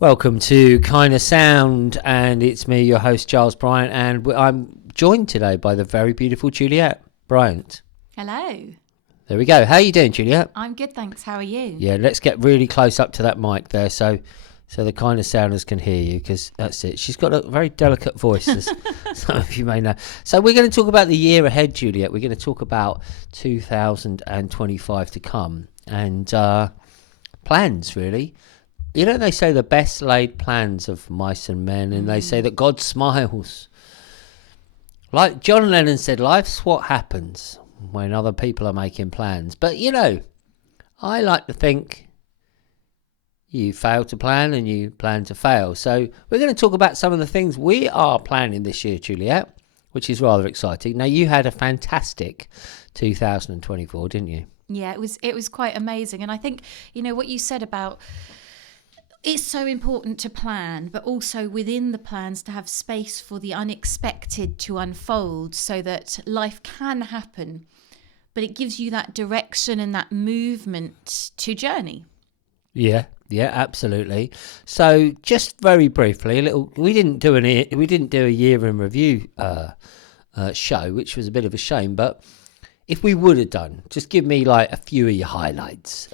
Welcome to Kind of Sound, and it's me, your host, Giles Bryant, and I'm joined today by the very beautiful Juliette Bryant. Hello. There we go. How are you doing, Juliette? I'm good, thanks. How are you? Yeah, let's get really close up to that mic there so the Kind of Sounders can hear you, because that's it. She's got a very delicate voice, as some of you may know. So we're going to talk about the year ahead, Juliette. We're going to talk about 2025 to come and plans, really. You know, they say the best laid plans of mice and men, and they say that God smiles. Like John Lennon said, life's what happens when other people are making plans. But, you know, I like to think you fail to plan and you plan to fail. So we're going to talk about some of the things we are planning this year, Juliette, which is rather exciting. Now, you had a fantastic 2024, didn't you? Yeah, it was quite amazing. And I think, you know, what you said about it's so important to plan, but also within the plans to have space for the unexpected to unfold so that life can happen, but it gives you that direction and that movement to journey. Yeah, absolutely. So just very briefly, we didn't do a year in review show, which was a bit of a shame, but if we would have done, just give me like a few of your highlights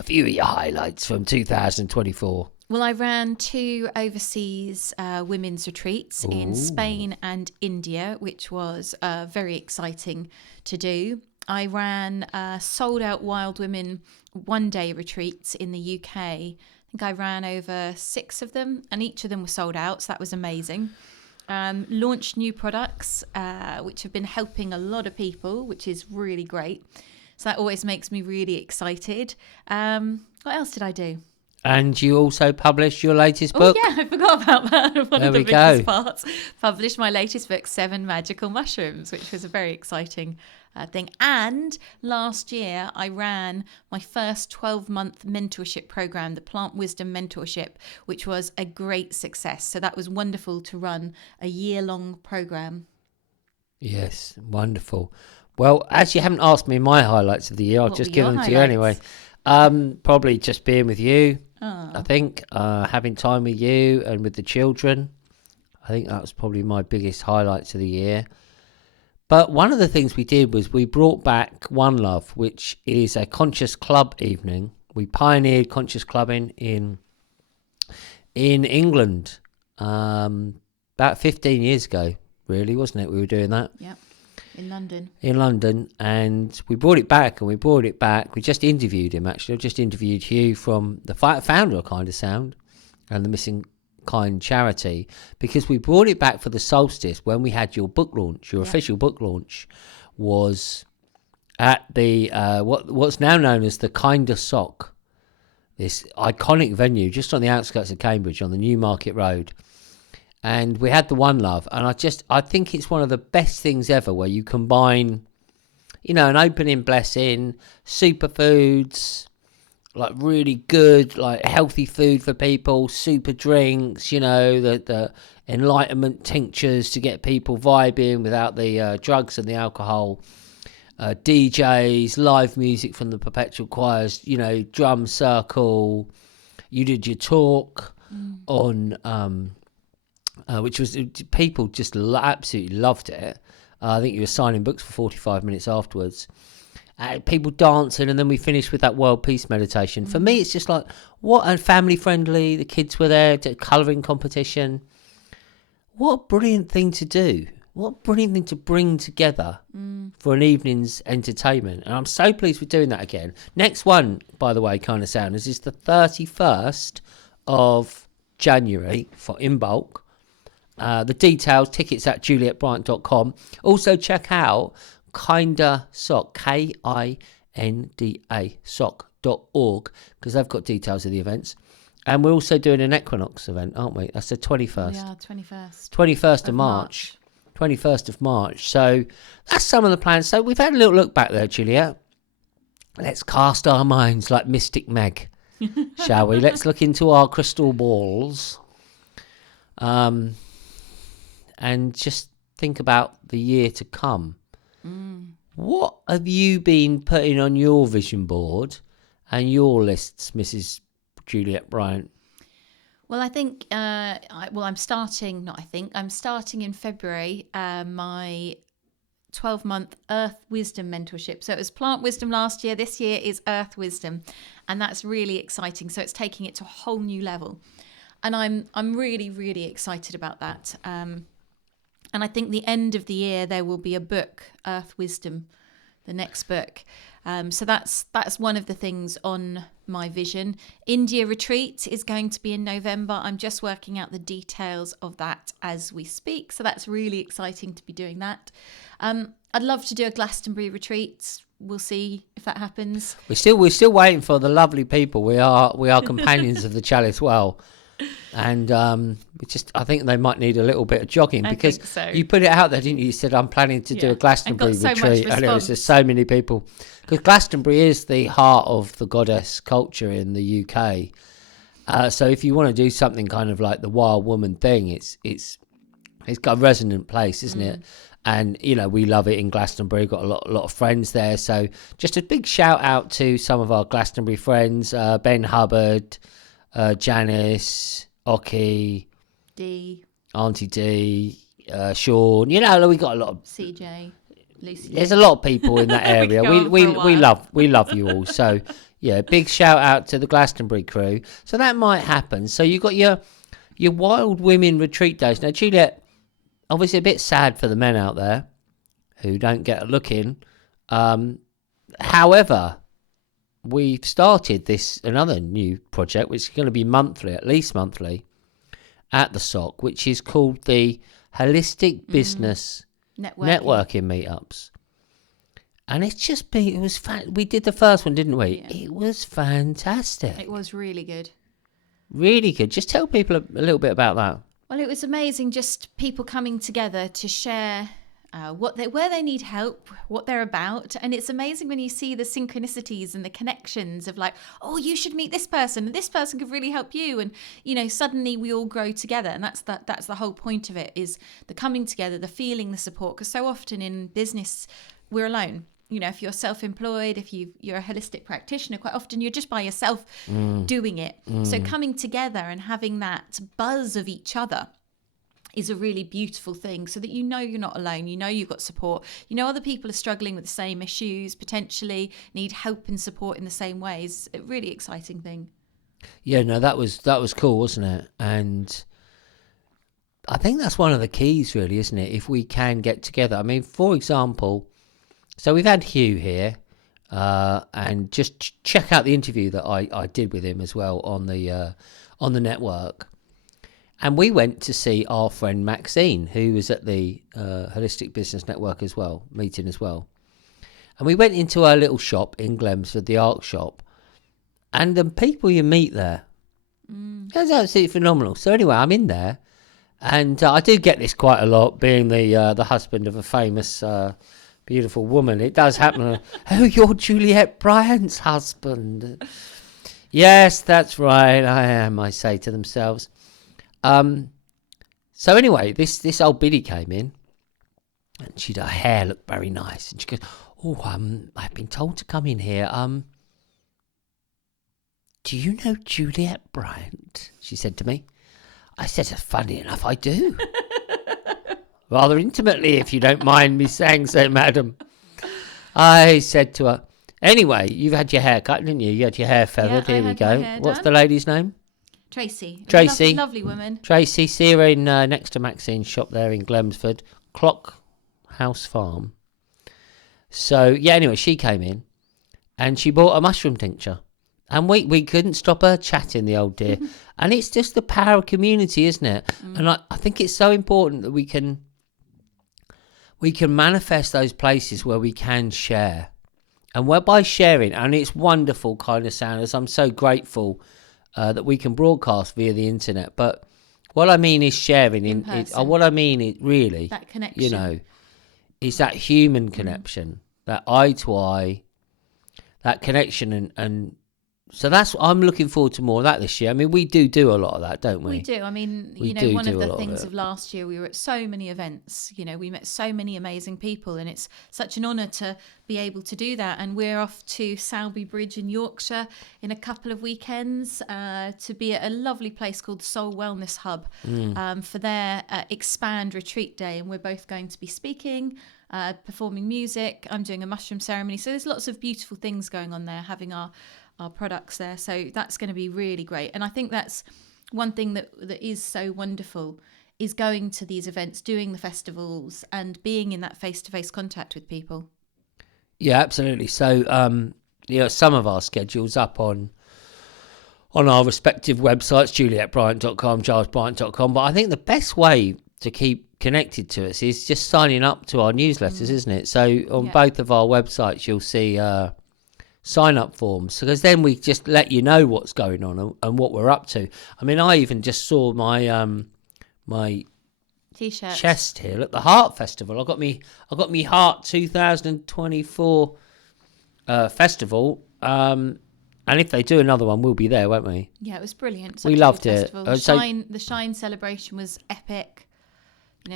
from 2024. Well, I ran 2 overseas women's retreats in Spain and India, which was very exciting to do. I ran sold out Wild Women one-day retreats in the UK. I think I ran over 6 of them, and each of them were sold out, so that was amazing. Launched new products, which have been helping a lot of people, which is really great. So that always makes me really excited. What else did I do? And you also published your latest book. Oh, yeah, I forgot about that. One there of the we biggest go. parts. Published my latest book, 7 Magical Mushrooms, which was a very exciting thing. And last year, I ran my first 12-month mentorship program, the Plant Wisdom Mentorship, which was a great success. So that was wonderful to run a year-long program. Yes, wonderful. Well, as you haven't asked me my highlights of the year, I'll just give them to you anyway. Probably just being with you. I think having time with you and with the children. I think that was probably my biggest highlights of the year. But one of the things we did was we brought back One Love, which is a conscious club evening. We pioneered conscious clubbing in England about 15 years ago, really, wasn't it? We were doing that. Yep. In London, and we brought it back. We just interviewed him, actually. I just interviewed Hugh from the founder of Kind of Sound and the Missing Kind charity, because we brought it back for the solstice when we had your book launch. Your official book launch was at the what's now known as the Kinder Sock, this iconic venue just on the outskirts of Cambridge on the Newmarket Road. And we had the One Love, and I think it's one of the best things ever, where you combine, you know, an opening blessing, superfoods, like really good, like healthy food for people, super drinks, you know, the enlightenment tinctures to get people vibing without the drugs and the alcohol, DJs, live music from the perpetual choirs, you know, drum circle. You did your talk on... which was, people just absolutely loved it. I think you were signing books for 45 minutes afterwards. People dancing, and then we finished with that world peace meditation. For me, it's just like, and family friendly. The kids were there, colouring competition. What a brilliant thing to do. What a brilliant thing to bring together for an evening's entertainment. And I'm so pleased we're doing that again. Next one, by the way, Kind of Sounders, is the 31st of January for in bulk. The details, tickets at juliettebryant.com. Also check out Kinda Sock, Kinda sock.org, because they've got details of the events. And we're also doing an Equinox event, aren't we? That's the 21st. Yeah, 21st. 21st of March. 21st of March. So that's some of the plans. So we've had a little look back there, Juliette. Let's cast our minds like Mystic Meg, shall we? Let's look into our crystal balls. And just think about the year to come. What have you been putting on your vision board and your lists, Mrs. Juliette Bryant? Well, I think, I'm starting, not I think, I'm starting in February, my 12-month Earth Wisdom mentorship. So it was Plant Wisdom last year. This year is Earth Wisdom. And that's really exciting. So it's taking it to a whole new level. And I'm really, really excited about that. And I think the end of the year, there will be a book, Earth Wisdom, the next book. So that's one of the things on my vision. India retreat is going to be in November. I'm just working out the details of that as we speak. So that's really exciting to be doing that. I'd love to do a Glastonbury retreat. We'll see if that happens. We're still waiting for the lovely people. We are companions of the Chalice Well. And I think they might need a little bit of jogging, because so. You put it out there, didn't you? You said, I'm planning to do a Glastonbury retreat. And it was just so many people. Because Glastonbury is the heart of the goddess culture in the UK. So if you want to do something kind of like the Wild Woman thing, it's got a resonant place, isn't it? And, we love it in Glastonbury. Got a lot of friends there. So just a big shout out to some of our Glastonbury friends, Ben Hubbard, Janice, Oki, D, Auntie D, Sean. We got a lot of CJ, Lucy. There's a lot of people in that area. we love you all. So yeah, big shout out to the Glastonbury crew. So that might happen. So you got your Wild Women retreat days. Now, Juliette, obviously a bit sad for the men out there who don't get a look in. However, we've started another new project, which is going to be monthly, at least monthly, at the SOC, which is called the Holistic Business Networking Meetups. And it's just been, we did the first one, didn't we? Yeah. It was fantastic. It was really good. Really good. Just tell people a little bit about that. Well, it was amazing, just people coming together to share where they need help, what they're about. And it's amazing when you see the synchronicities and the connections of like, oh, you should meet this person and this person could really help you. And, suddenly we all grow together. And that's the whole point of it, is the coming together, the feeling, the support. Because so often in business, we're alone. If you're self-employed, if you're a holistic practitioner, quite often you're just by yourself doing it. So coming together and having that buzz of each other is a really beautiful thing, so that you're not alone, you've got support, other people are struggling with the same issues, potentially need help and support in the same ways. A really exciting thing. Yeah, no, that was cool, wasn't it? And I think that's one of the keys, really, isn't it? If we can get together. I mean, for example, so we've had Hugh here, and just check out the interview that I did with him as well on the network. And we went to see our friend Maxine, who was at the Holistic Business Network meeting as well. And we went into our little shop in Glemsford, the Arc Shop, and the people you meet there, that's absolutely phenomenal. So anyway, I'm in there, and I do get this quite a lot, being the husband of a famous, beautiful woman. It does happen. Oh, you're Juliette Bryant's husband. Yes, that's right, I am, I say to themselves. So anyway, this old biddy came in, and her hair looked very nice, and she goes, "Oh, I've been told to come in here. Do you know Juliette Bryant?" She said to me. I said, "Funny enough, I do. Rather intimately, if you don't mind me saying so, madam." I said to her, "Anyway, you've had your hair cut, didn't you? You had your hair feathered. Here we go. What's the lady's name?" Tracy. Lovely woman. Tracy, see her in next to Maxine's shop there in Glemsford, Clock House Farm. So, yeah, anyway, she came in and she bought a mushroom tincture. And we couldn't stop her chatting, the old dear. And it's just the power of community, isn't it? And I think it's so important that we can manifest those places where we can share. And by sharing, and it's wonderful kind of sound, I'm so grateful that we can broadcast via the internet. But what I mean is sharing. What I mean is really, that connection. Is that human connection, that eye to eye, that connection and I'm looking forward to more of that this year. I mean, we do a lot of that, don't we? We do. I mean, We one do of a the lot of things it. of last year, we were at so many events. We met so many amazing people, and it's such an honour to be able to do that. And we're off to Sowerby Bridge in Yorkshire in a couple of weekends to be at a lovely place called Soul Wellness Hub for their Expand Retreat Day. And we're both going to be speaking, performing music. I'm doing a mushroom ceremony. So there's lots of beautiful things going on there, having our products there. So that's going to be really great. And I think that's one thing that is so wonderful, is going to these events, doing the festivals and being in that face-to-face contact with people. Yeah, absolutely. So, some of our schedules up on our respective websites, JulietteBryant.com, GilesBryant.com. But I think the best way to keep connected to us is just signing up to our newsletters, isn't it? So on both of our websites, you'll see sign up forms, because then we just let you know what's going on and what we're up to. I mean, I even just saw my my T-shirt chest here at the Heart Festival. I got me Heart 2024 festival. And if they do another one, we'll be there, won't we? Yeah, it was brilliant. We loved it. The Shine celebration was epic.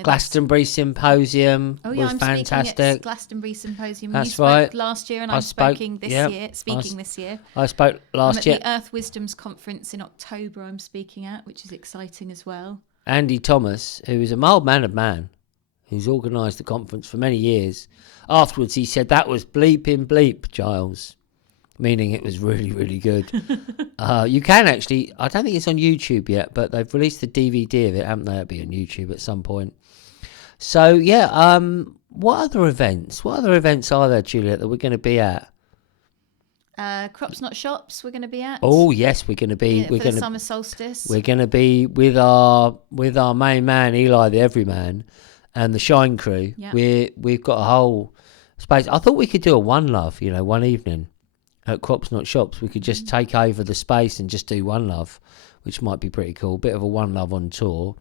Glastonbury Symposium was fantastic. Speaking at Glastonbury Symposium. That's you spoke right. last year, and I'm speaking this year. I spoke last year. At the Earth Wisdoms Conference in October, I'm speaking at, which is exciting as well. Andy Thomas, who is a mild-mannered man, who's organised the conference for many years, afterwards he said that was bleeping bleep, Giles, meaning it was really, really good. You can actually, I don't think it's on YouTube yet, but they've released the DVD of it, haven't they? It'll be on YouTube at some point. So, what other events are there, Juliet, that we're going to be at? Crops Not Shops we're going to be at. Oh, yes, we're going to be. For the summer solstice. We're going to be with our main man, Eli the Everyman, and the Shine crew. Yeah. We've got a whole space. I thought we could do a One Love, one evening at Crops Not Shops. We could just take over the space and just do One Love, which might be pretty cool. Bit of a One Love on tour.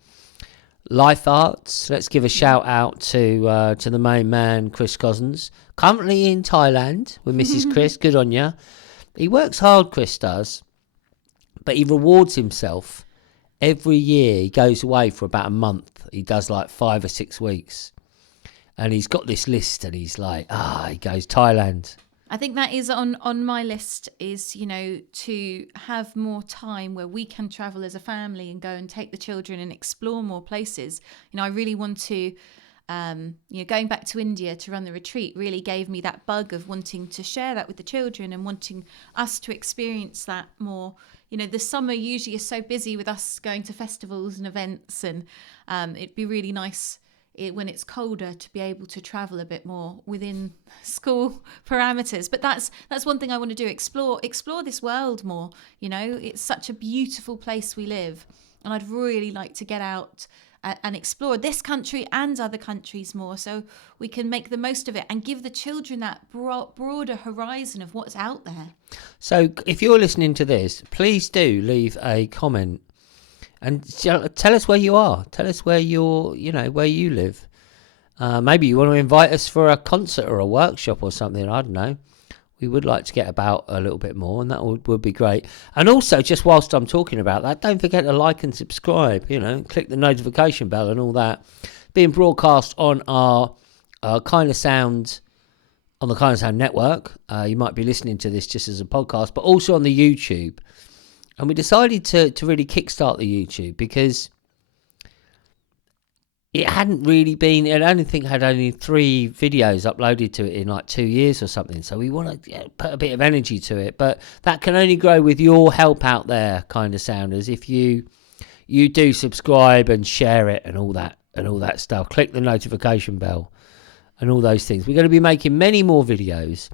Life Arts. Let's give a shout out to the main man, Chris Cousins, currently in Thailand with Mrs. Chris. Good on you. He works hard, Chris does, but he rewards himself every year. He goes away for about a month. He does like 5 or 6 weeks, and he's got this list, and he's like, he goes Thailand. I think that is on my list, is, to have more time where we can travel as a family and go and take the children and explore more places. I really want to, going back to India to run the retreat really gave me that bug of wanting to share that with the children and wanting us to experience that more. The summer usually is so busy with us going to festivals and events, and it'd be really nice when it's colder to be able to travel a bit more within school parameters. But that's one thing I want to do, explore this world more. It's such a beautiful place we live, and I'd really like to get out and explore this country and other countries more, so we can make the most of it and give the children that broader horizon of what's out there. So if you're listening to this, please do leave a comment and tell us where you are. Tell us where where you live. Maybe you want to invite us for a concert or a workshop or something. I don't know. We would like to get about a little bit more, and that would be great. And also, just whilst I'm talking about that, don't forget to like and subscribe, click the notification bell and all that. Being broadcast on our Kind of Sound, on the Kind of Sound network. You might be listening to this just as a podcast, but also on the YouTube. And we decided to really kickstart the YouTube because it hadn't really been, I don't think had only 3 videos uploaded to it in like 2 years or something. So we want to put a bit of energy to it. But that can only grow with your help out there, Kind of Sounders. If you do subscribe and share it and all that stuff. Click the notification bell and all those things. We're going to be making many more videos.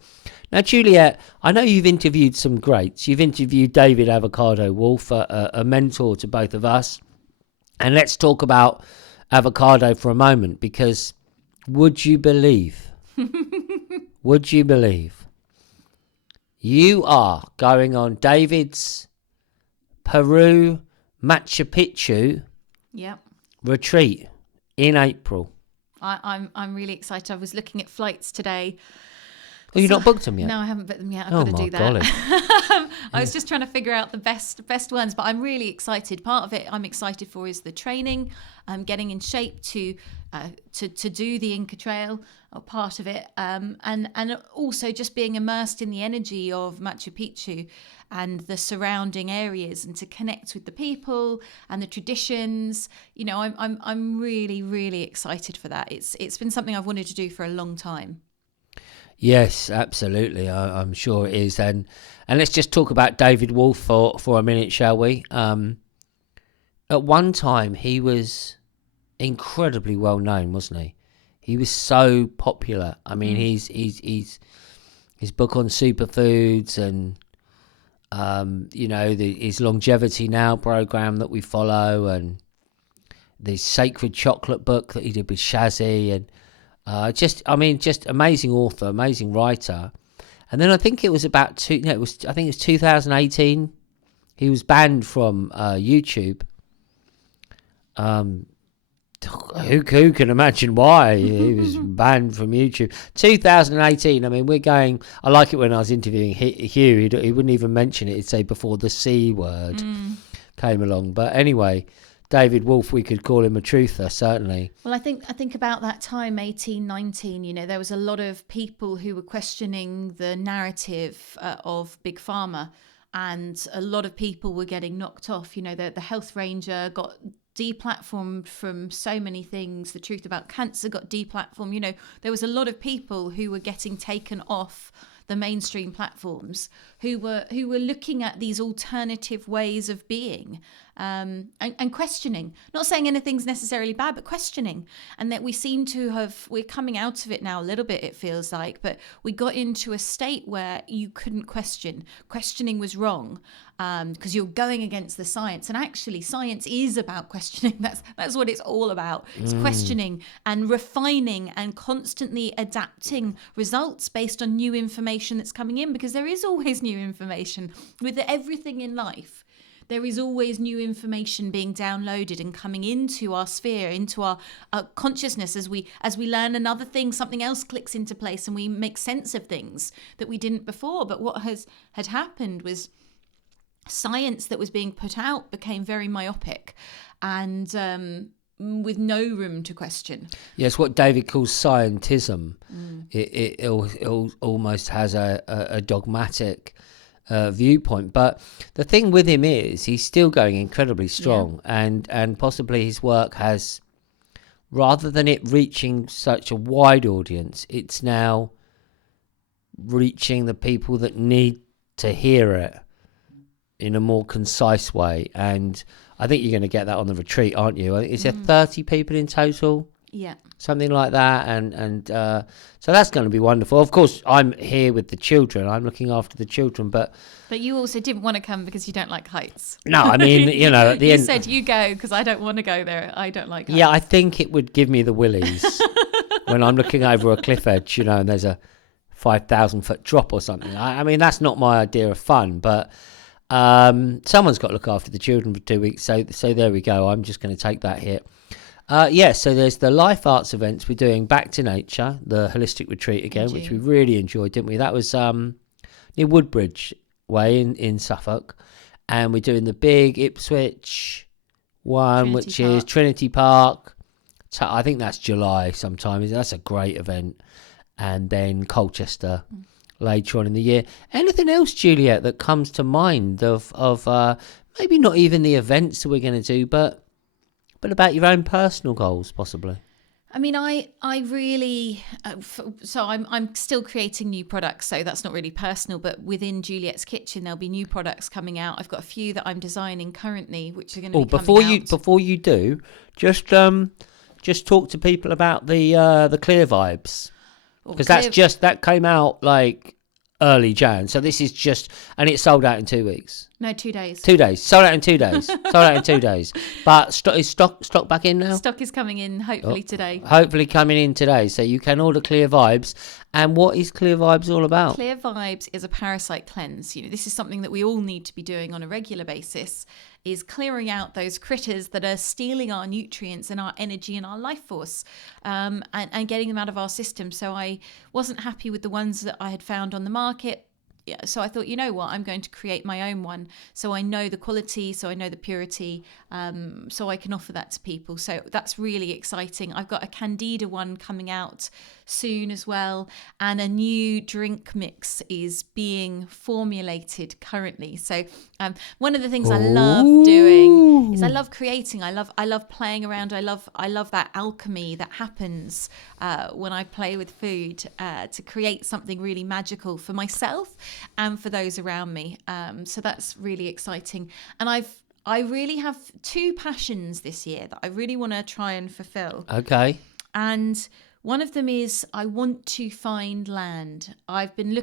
Now, Juliet, I know you've interviewed some greats. You've interviewed David Avocado Wolf, a mentor to both of us. And let's talk about avocado for a moment, because would you believe you are going on David's Peru Machu Picchu retreat in April? I'm really excited. I was looking at flights today, Oh, you've not booked them yet? No, I haven't booked them yet. I've Oh, got to my do that. golly. I was just trying to figure out the best ones, but I'm really excited. Part of it I'm excited for is the training. I'm getting in shape to do the Inca Trail, or part of it, and also just being immersed in the energy of Machu Picchu and the surrounding areas, and to connect with the people and the traditions. You know, I'm really, really excited for that. It's been something I've wanted to do for a long time. Yes, absolutely. I'm sure it is. And let's just talk about David Wolf for a minute, shall we? At one time, he was incredibly well known, wasn't he? He was so popular. I mean, his book on superfoods and his Longevity Now program that we follow, and the Sacred Chocolate book that he did with Shazzy, and just amazing author, amazing writer. And then I think it was about 2018. He was banned from YouTube. Who can imagine why he was banned from YouTube? 2018. I mean, I like it when I was interviewing Hugh. He wouldn't even mention it. He'd say before the C word came along. But anyway, David Wolf, we could call him a truther, certainly. Well, I think about that time, 1819, you know, there was a lot of people who were questioning the narrative of Big Pharma, and a lot of people were getting knocked off. You know, the Health Ranger got deplatformed from so many things. The Truth About Cancer got deplatformed. You know, there was a lot of people who were getting taken off the mainstream platforms, who were looking at these alternative ways of being, and questioning, not saying anything's necessarily bad, but questioning. And that we're coming out of it now a little bit, it feels like, but we got into a state where you couldn't question. Questioning was wrong, because you're going against the science. And actually, science is about questioning. That's what it's all about. It's questioning and refining and constantly adapting results based on new information that's coming in, because there is always new information with everything in life. There is always new information being downloaded and coming into our sphere, into our consciousness. As we learn another thing, something else clicks into place, and we make sense of things that we didn't before. But what had happened was science that was being put out became very myopic, and with no room to question. Yes, what David calls scientism. It almost has a dogmatic viewpoint. But the thing with him is he's still going incredibly strong, and possibly his work has, rather than it reaching such a wide audience, it's now reaching the people that need to hear it in a more concise way. And I think you're going to get that on the retreat, aren't you? Is there 30 people in total? Yeah. Something like that. And so that's going to be wonderful. Of course, I'm here with the children. I'm looking after the children. But you also didn't want to come because you don't like heights. No, I mean, you know, at the end... You said you go because I don't want to go there. I don't like heights. Yeah, I think it would give me the willies when I'm looking over a cliff edge, you know, and there's a 5,000-foot drop or something. I mean, that's not my idea of fun, but... someone's got to look after the children for 2 weeks, so there we go. I'm just going to take that hit. So there's the life arts events. We're doing Back to Nature, the holistic retreat again, which we really enjoyed, didn't we? That was near Woodbridge Way in Suffolk, and we're doing the big Ipswich one, which is Trinity Park. So I think that's July sometime. That's a great event. And then Colchester later on in the year. Anything else, Juliette, that comes to mind of maybe not even the events that we're going to do, but about your own personal goals, possibly? I mean, I really, so I'm still creating new products, so that's not really personal, but within Juliette's Kitchen, there'll be new products coming out. I've got a few that I'm designing currently, which are going to be coming out. Before you do, just talk to people about the Clear Vibes. Because that came out like early Jan. So this is just, and it sold out in 2 weeks. No, 2 days. 2 days. Sold out in 2 days. Sold out in 2 days. But stock back in now? Stock is coming in hopefully today. Hopefully coming in today. So you can order Clear Vibes. And what is Clear Vibes all about? Clear Vibes is a parasite cleanse. You know, this is something that we all need to be doing on a regular basis. is clearing out those critters that are stealing our nutrients and our energy and our life force, and getting them out of our system. So I wasn't happy with the ones that I had found on the market. Yeah, so I thought, you know what, I'm going to create my own one. So I know the quality, so I know the purity, so I can offer that to people. So that's really exciting. I've got a Candida one coming out soon as well, and a new drink mix is being formulated currently. So one of the things I love doing is I love creating. I love playing around. I love that alchemy that happens when I play with food to create something really magical for myself and for those around me. So that's really exciting. And I really have two passions this year that I really want to try and fulfill. Okay. And one of them is I want to find land. I've been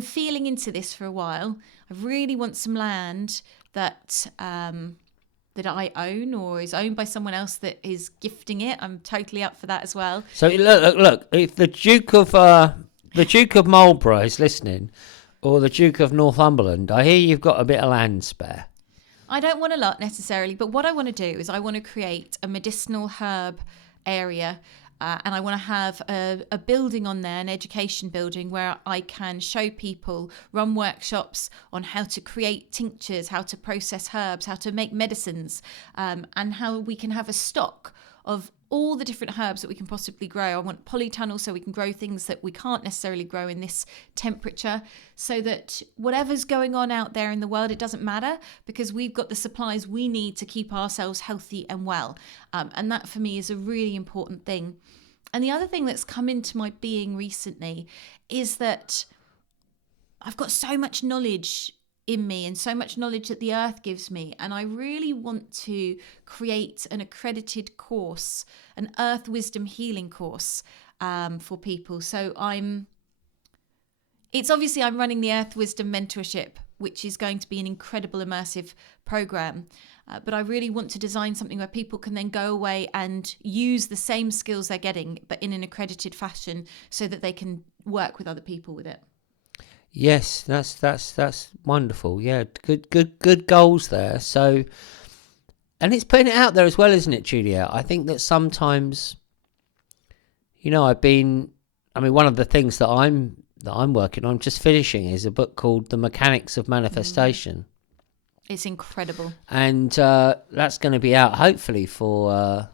feeling into this for a while. I really want some land that that I own or is owned by someone else that is gifting it. I'm totally up for that as well. So look. If the Duke of Marlborough is listening, or the Duke of Northumberland, I hear you've got a bit of land spare. I don't want a lot necessarily, but what I want to do is I want to create a medicinal herb area. And I want to have a building on there, an education building, where I can show people, run workshops on how to create tinctures, how to process herbs, how to make medicines, and how we can have a stock of all the different herbs that we can possibly grow. I want polytunnel so we can grow things that we can't necessarily grow in this temperature, so that whatever's going on out there in the world, it doesn't matter, because we've got the supplies we need to keep ourselves healthy and well. And that for me is a really important thing. And the other thing that's come into my being recently is that I've got so much knowledge in me and so much knowledge that the earth gives me, and I really want to create an accredited course, an earth wisdom healing course for people. So I'm running the Earth Wisdom Mentorship, which is going to be an incredible immersive program, but I really want to design something where people can then go away and use the same skills they're getting but in an accredited fashion, so that they can work with other people with it. Yes, that's wonderful. Yeah, good goals there. So, and it's putting it out there as well, isn't it, Juliette? I think that sometimes, one of the things that I'm working on, just finishing, is a book called The Mechanics of Manifestation. It's incredible. And that's going to be out hopefully for,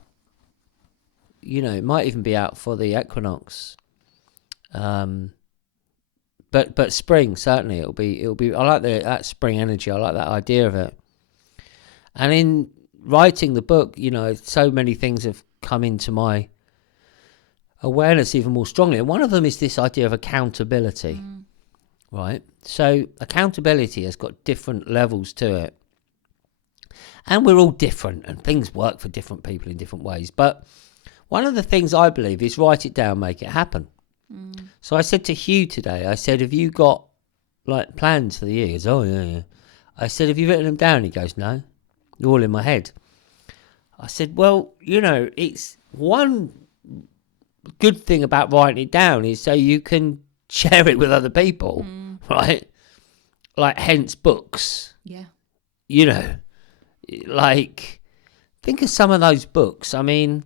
it might even be out for the equinox. But spring, certainly it'll be. I like that spring energy. I like that idea of it. And in writing the book, so many things have come into my awareness even more strongly. And one of them is this idea of accountability, right? So accountability has got different levels to it. And we're all different, and things work for different people in different ways. But one of the things I believe is write it down, make it happen. So I said to Hugh today, I said, have you got plans for the year? He goes, oh, yeah. I said, have you written them down? He goes, no, they're all in my head. I said, well, it's one good thing about writing it down is so you can share it with other people, right? Hence books. Yeah. Think of some of those books. I mean,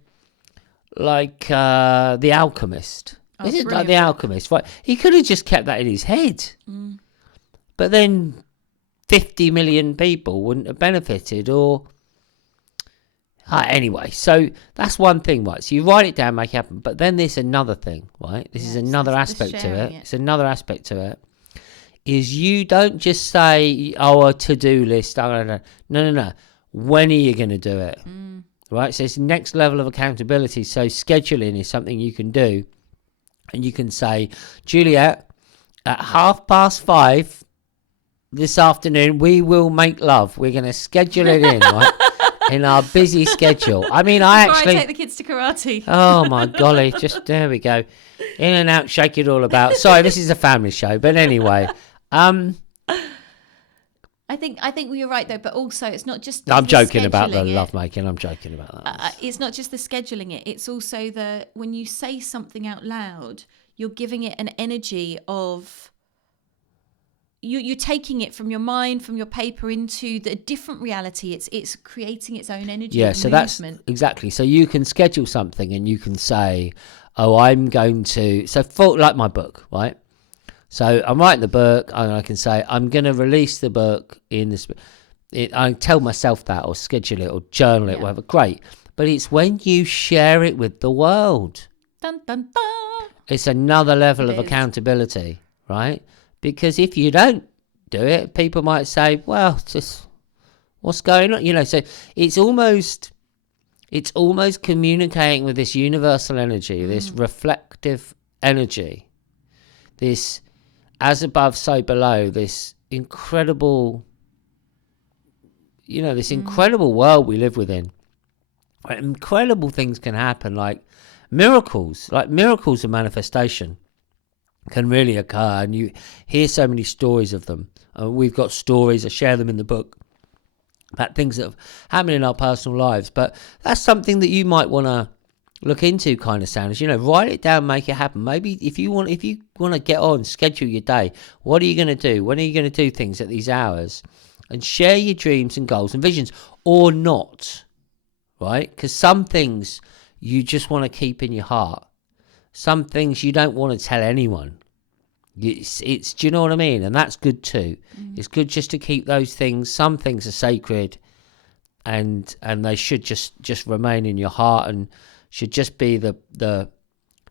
The Alchemist. This is like The Alchemist, right? He could have just kept that in his head. But then 50 million people wouldn't have benefited anyway, so that's one thing, right? So you write it down, make it happen. But then there's another thing, right? This is another aspect to it. It's another aspect to it. Is you don't just say, a to-do list. No. When are you going to do it? Right? So it's the next level of accountability. So scheduling is something you can do. And you can say, Juliette, at 5:30 this afternoon, we will make love. We're going to schedule it in, right? In our busy schedule. I mean, I take the kids to karate. Oh, my golly. Just, there we go. In and out, shake it all about. Sorry, this is a family show. But anyway. I think you're right, though. But also, it's not just I'm joking about the lovemaking. I'm joking about that. It's not just the scheduling it. It's also when you say something out loud, you're giving it an energy of you're taking it from your mind, from your paper into the different reality. It's creating its own energy. Yeah, so movement. that's exactly. So you can schedule something and you can say, oh, I'm going to, so for like my book, right? So I'm writing the book and I can say, I'm going to release the book in this, I tell myself that or schedule it or journal it, whatever, great. But it's when you share it with the world. Dun, dun, dun. It's another level of accountability, right? Because if you don't do it, people might say, well, just what's going on? You know, so it's almost communicating with this universal energy, this reflective energy, this as above, so below, this incredible, this incredible world we live within. Incredible things can happen, like miracles of manifestation can really occur, and you hear so many stories of them. We've got stories, I share them in the book, about things that have happened in our personal lives. But that's something that you might want to look into, kind of sounders. Write it down, make it happen. Maybe if you want to get on, schedule your day. What are you going to do? When are you going to do things at these hours? And share your dreams and goals and visions, or not, right? Because some things you just want to keep in your heart. Some things you don't want to tell anyone. It's do you know what I mean? And that's good too. It's good just to keep those things. Some things are sacred, and they should just remain in your heart and should just be the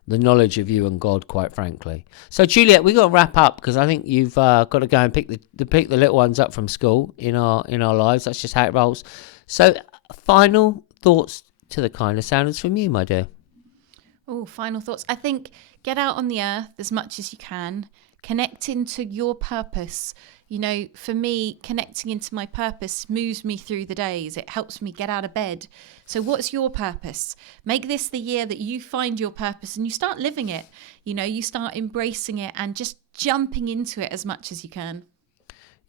knowledge of you and God, quite frankly. So Juliette, we got to wrap up because I think you've got to go and pick the little ones up from school in our lives. That's just how it rolls. So final thoughts to the kind of sounders from you, my dear. Oh, final thoughts. I think get out on the earth as much as you can. Connect into your purpose. For me, connecting into my purpose moves me through the days. It helps me get out of bed. So what's your purpose? Make this the year that you find your purpose and you start living it. You start embracing it and just jumping into it as much as you can.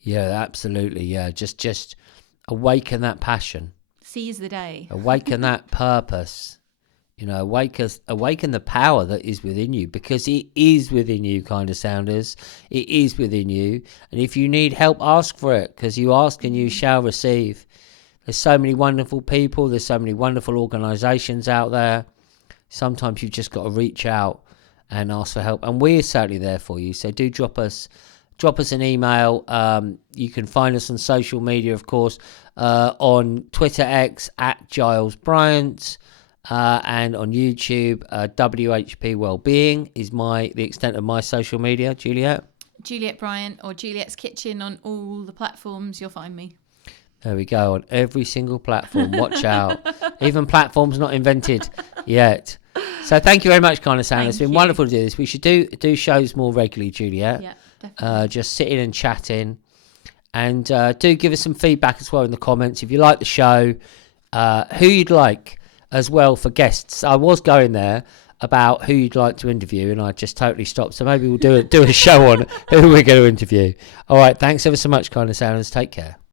Yeah, absolutely. Yeah, just awaken that passion. Seize the day. Awaken that purpose. Awaken the power that is within you, because it is within you, kind of sounders. It is within you. And if you need help, ask for it, because you ask and you shall receive. There's so many wonderful people. There's so many wonderful organisations out there. Sometimes you've just got to reach out and ask for help. And we're certainly there for you. So do drop us an email. You can find us on social media, of course, on Twitter X at Giles Bryant. And on YouTube, WHP Wellbeing is the extent of my social media. Juliette Bryant or Juliette's Kitchen on all the platforms. You'll find me. There we go, on every single platform. Watch out, even platforms not invented yet. So thank you very much, kind of sound. It's been wonderful to do this. We should do shows more regularly, Juliette. Yeah, definitely. Just sitting and chatting, and do give us some feedback as well in the comments if you like the show. Who you'd like as well for guests. I was going there about who you'd like to interview, and I just totally stopped. So maybe we'll do a show on who we're going to interview. All right, thanks ever so much, kind of sounders. Take care.